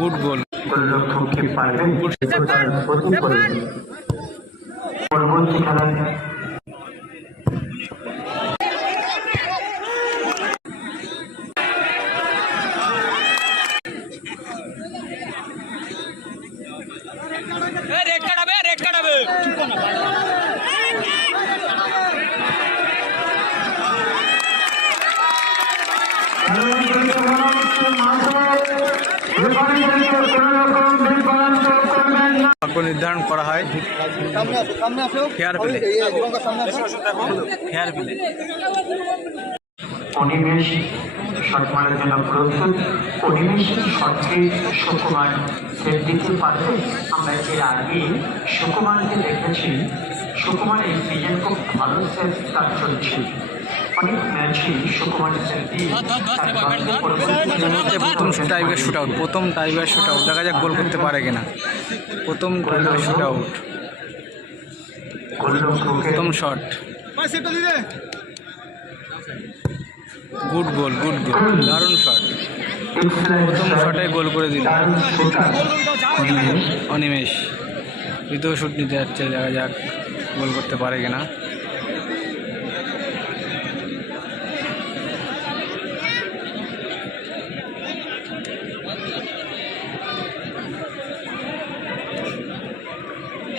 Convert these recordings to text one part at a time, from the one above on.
Good গোল। গোলরক্ষককে পারবেন প্রথম করে পরবর্তী খেলায় নির্ধারণ করা হয় ফেয়ার প্লে। অনিমেষ শট মারার জন্য প্রস্তুত। অনিমেষ শটকে সুকুমার সেট দিতে পারবে। আমরা এর আগে সুকুমারকে দেখেছি, সুকুমার এই সিজন খুব ভালো সেট তার চলছে। অনেক ম্যাচে সুকুমার সেট দিয়ে প্রথম টাইপের শুট আউট, প্রথম টাইপের শুট আউট। দেখা যাক গোল করতে পারে কিনা। প্রথম টাইপের শুট আউট, প্রথম শট। গুড গোল, গুড গোল, দারুণ শট। প্রথম শটে গোল করে দিল অনিমেষ। দ্বিতীয় শুট নিতে যাচ্ছে, দেখা যাক গোল করতে পারে কিনা।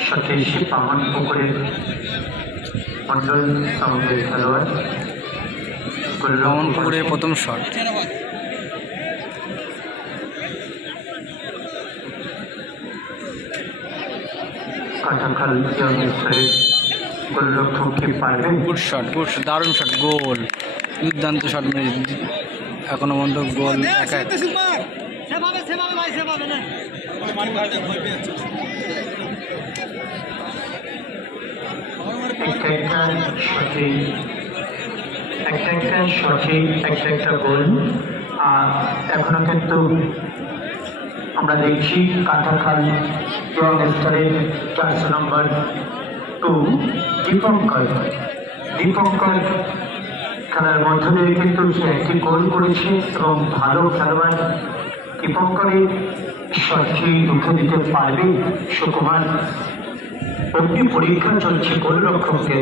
সতীশ পামন পুকুরের মন্ডল সামগ্রী খেলোয়াড়। পামন পুকুরের প্রথম শট। কাটাখাল গোলরক্ষককে পারবেন। গুড শট, গুড শট, দারুণ শট, গোল, দুর্দান্ত শট। এখনো পর্যন্ত গোল এক এক। একটা গোল। আর এখনো কিন্তু আমরা দেখছি কাটাখাল ইয়ং স্তরের 400 নম্বর 2 দীপঙ্কর খেলার মধ্য দিয়ে কিন্তু সে একটি গোল করেছে এবং ভালো খেলোয়াড়। দীপঙ্করের শটকে রুখে দিতে পারবে সুকুমার। অগ্নি পরীক্ষা চলছে গোলরক্ষককে,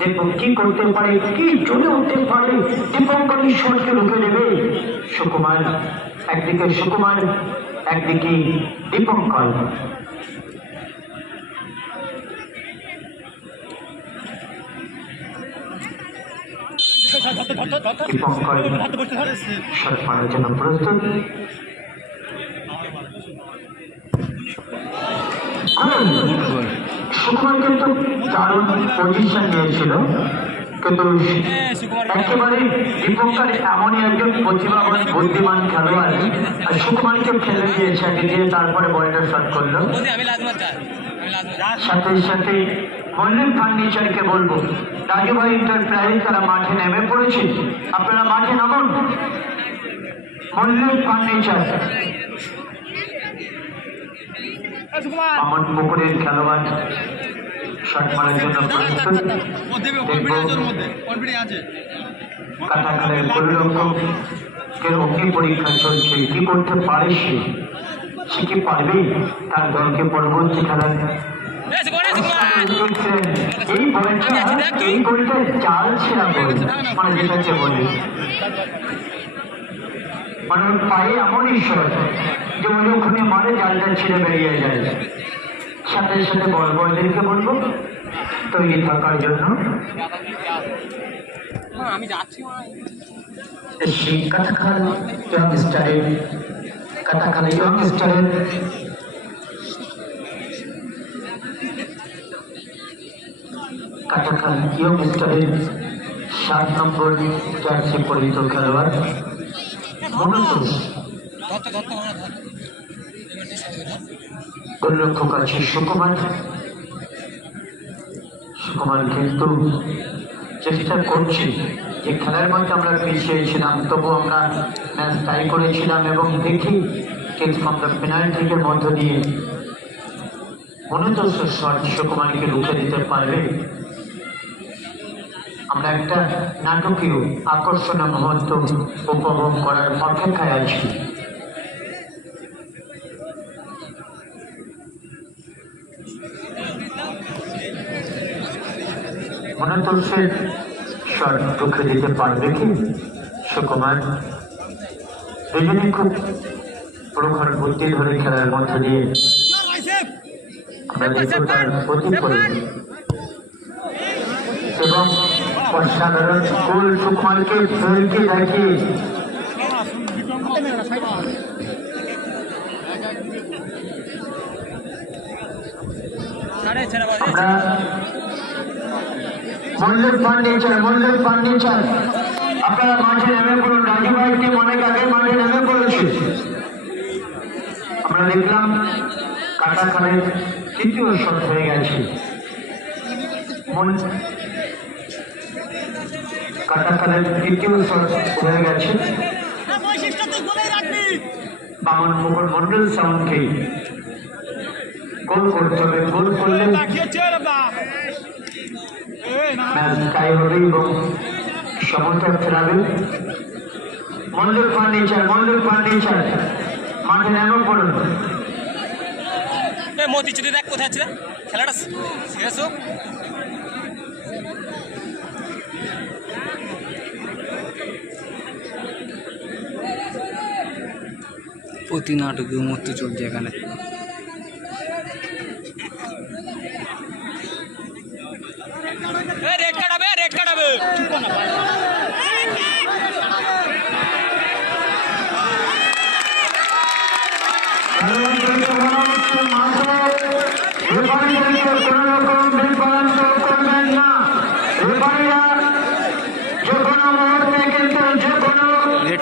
দেখুন কি করতে পারে, কি চলে উঠতে পারে। দীপঙ্কর ঈশ্বরকে রুখে দেবে সুকুমার। একদিকে সুকুমার, একদিকে দীপঙ্কর। দীপঙ্কর শট মারার জন্য প্রস্তুত। সুকুমার কিন্তু দারুণ পজিশন নিয়েছিল, কিন্তু একেবারে দীপঙ্কর এমনই একজন প্রতিভাবান বুদ্ধিমান খেলোয়াড়, আর সুকুমারকে ফেলে দিয়েছে আগে দিয়ে, তারপরে বলটা শট করলো। সাথে সাথে মল্লিক ফার্নিচারকে বলবো, রাজু ভাই এন্টারপ্রাইজ তারা মাঠে নেমে পড়েছে, আপনারা মাঠে নামুন। মল্লিক ফার্নিচার আমার পুকুরের খেলোয়াড় শট মারার জন্য প্রস্তুত। কাটাখালের গোলরক্ষকের অগ্নি পরীক্ষা চলছে, কি করতে পারে সে কি পারবে তার দলকে পরবর্তী খেলায়। এই বলটা চাল ছেড়া বল, মানে যেটাকে বলি, মানে পায়ে এমনই শট যে ওখানে মারে জালটা ছিঁড়ে বেরিয়ে যায়। সাথে সাথে বলদেরকে বলবো তৈরি থাকার জন্য। কাটাখাল ইয়ং স্টারের কাটাখাল ইয়ং স্টারের 7 নম্বর জার্সি পরিচিত খেলোয়াড় গোলরক্ষক আছে সুকুমার। কিন্তু চেষ্টা করছি যে খেলার মধ্যে আমরা পিছিয়েছিলাম, তবু আমরা ম্যাচ টাই করেছিলাম এবং দেখি কিন্তু আমরা পেনাল্টির মধ্য দিয়ে 49 শট সুকুমারকে রুখে দিতে পারবে। আমরা একটা নাটকীয় আকর্ষণীয় মুহূর্ত উপভোগ করার অপেক্ষায় আছি। ধনুতোষের শট রুখে দিতে পারবে কি সুকুমার? দুজনে খুব প্রখর বুদ্ধি ধরে খেলার মধ্য দিয়ে আমরা দেখব তার প্রতি এবং অসাধারণ গোল সুকুমারকে ফেলকে দেখিয়ে আমরা মল্লিক ফার্নিচার আপনারা মাঠে নেমে পড়ুন। রাজু ভাইকে অনেক আগে মাঠে নেমে পড়েছে। আমরা দেখলাম কাটাখালের তৃতীয় শট হয়ে গেছে। কাটাখালের তৃতীয় শট হয়ে গেছে। বামন মুকুল মন্ডল সাউন্ডকে গোল করতে হবে। গোল করলে ম্যাচ টাই হবে এবং সমর্থক ফেরাবে। মন্ডল ফার্নিচার মাঠে নেমে পড়ুন। মতিচুরি দেখ কোথায় ছিল খেলাটা শেষ হোক। প্রতি নাটকে মূর্তি চলছে এখানে। রেড কাটাবে রেড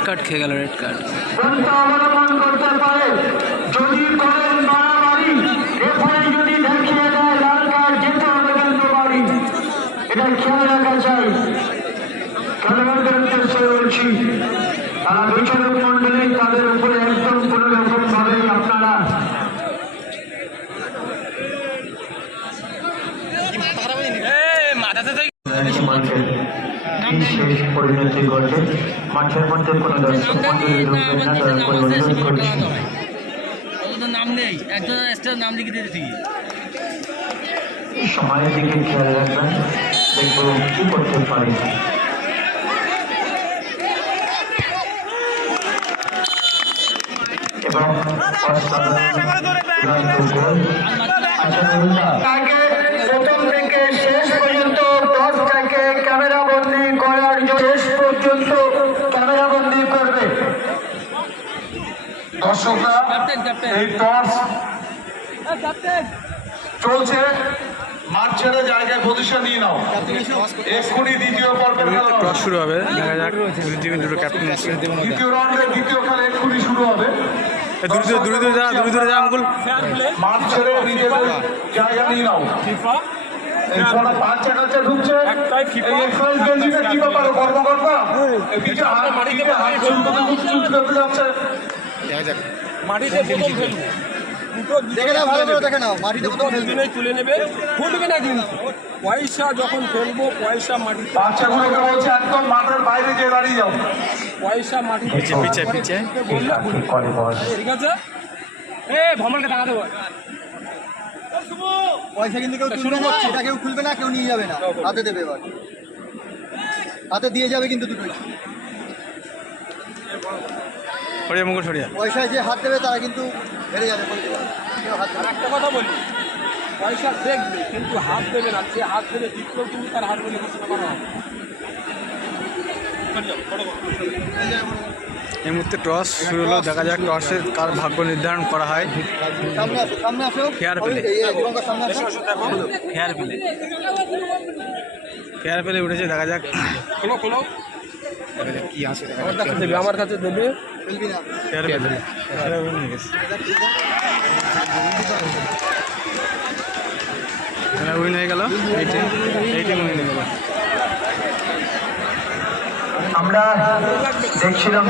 কার্ড খেয়ে গেল। রেড কার্ড অবলম্বন করতে পারে। যদি করেন বাড়াবাড়ি, রেফারি যদি দেখিয়ে দেয় লাল কার্ড, যেতে হবে কিন্তু বাড়ি। এটা খেয়াল রাখা চাই। খেলোয়াড়দের উদ্দেশ্যে বলছি, তারা বিচারক মন্ডলী, তাদের উপরে একদম কোনো রকম ভাবেই আপনারা শেষ পরিণতি ঘটে। মাঠের মধ্যে কোনো দর্শক মন্ডলী ঢুকবেন না, তারা পরিবর্তন করছে। নাম নেই, একটা নাম লিখে দিয়েছি। সময়ের দিকে খেয়াল রাখবেন, দেখবো কি করতে পারি। এবং প্রথম থেকে শেষ পর্যন্ত টসটাকে ক্যামেরা বন্দি করার শেষ পর্যন্ত ক্যামেরা বন্দি করবে দর্শকরা। এই টস চলছে, মাঠ ছেড়ে জায়গায় পজিশন নিয়ে নাও। এক্ষুনি দ্বিতীয় পর্বের খেলা টস শুরু হবে। দেখা যাক দুটো ক্যাপ্টেন এসছে। দ্বিতীয় রাউন্ডের দ্বিতীয় খেলা এক্ষুনি শুরু হবে। দূরে যা মুকুল। মাঠ ছেড়ে নিজেদের জায়গা নিয়ে নাও। এরপরে বাচ্চা কাচ্চা ঢুকছে। এই এক্সারসাইজ বেঞ্চিতে কি ব্যাপারে কর্মকর্তা পিঠে হাত চুলতে যাচ্ছে। মাটিতে প্রথম ফেলবো, তুলে নেবে, ফুটবে না কিন্তু পয়সা যখন ফেলবো, পয়সা মাটি বাচ্চাগুলোকে বলছে একদম মাঠের বাইরে গিয়ে দাঁড়িয়ে যাও। পয়সা মাটি পিছে ঠিক আছে। ভ্রমণকে টাকা দেবো। পয়সা কিন্তু কেউ তুলবে না, এটা কেউ খুলবে না, কেউ নিয়ে যাবে না, হাতে দেবে। এবার হাতে দিয়ে যাবে কিন্তু দুটোই। মুকুল সরিয়া পয়সায় যে হাত দেবে তারা কিন্তু হেরে যাবে। একটা কথা বলি, পয়সা দেখবে কিন্তু হাত দেবে না। যে হাত দেবে জিতলেও কিন্তু তার হাত বলে ঘোষণা করা হবে। এই মুহূর্তে টস শুরু হলো। দেখা যাক টসের কার ভাগ্য নির্ধারণ করা হয়। সামনে আসো, ফেয়ার প্লে উঠেছে। দেখা যাক কি আছে। আমার কাছে দেবে, ফেলবি না। ফেয়ার প্লে উইন হয়ে গেল। এইটিং উইন হয়ে গেল। আমরা দেখছিলাম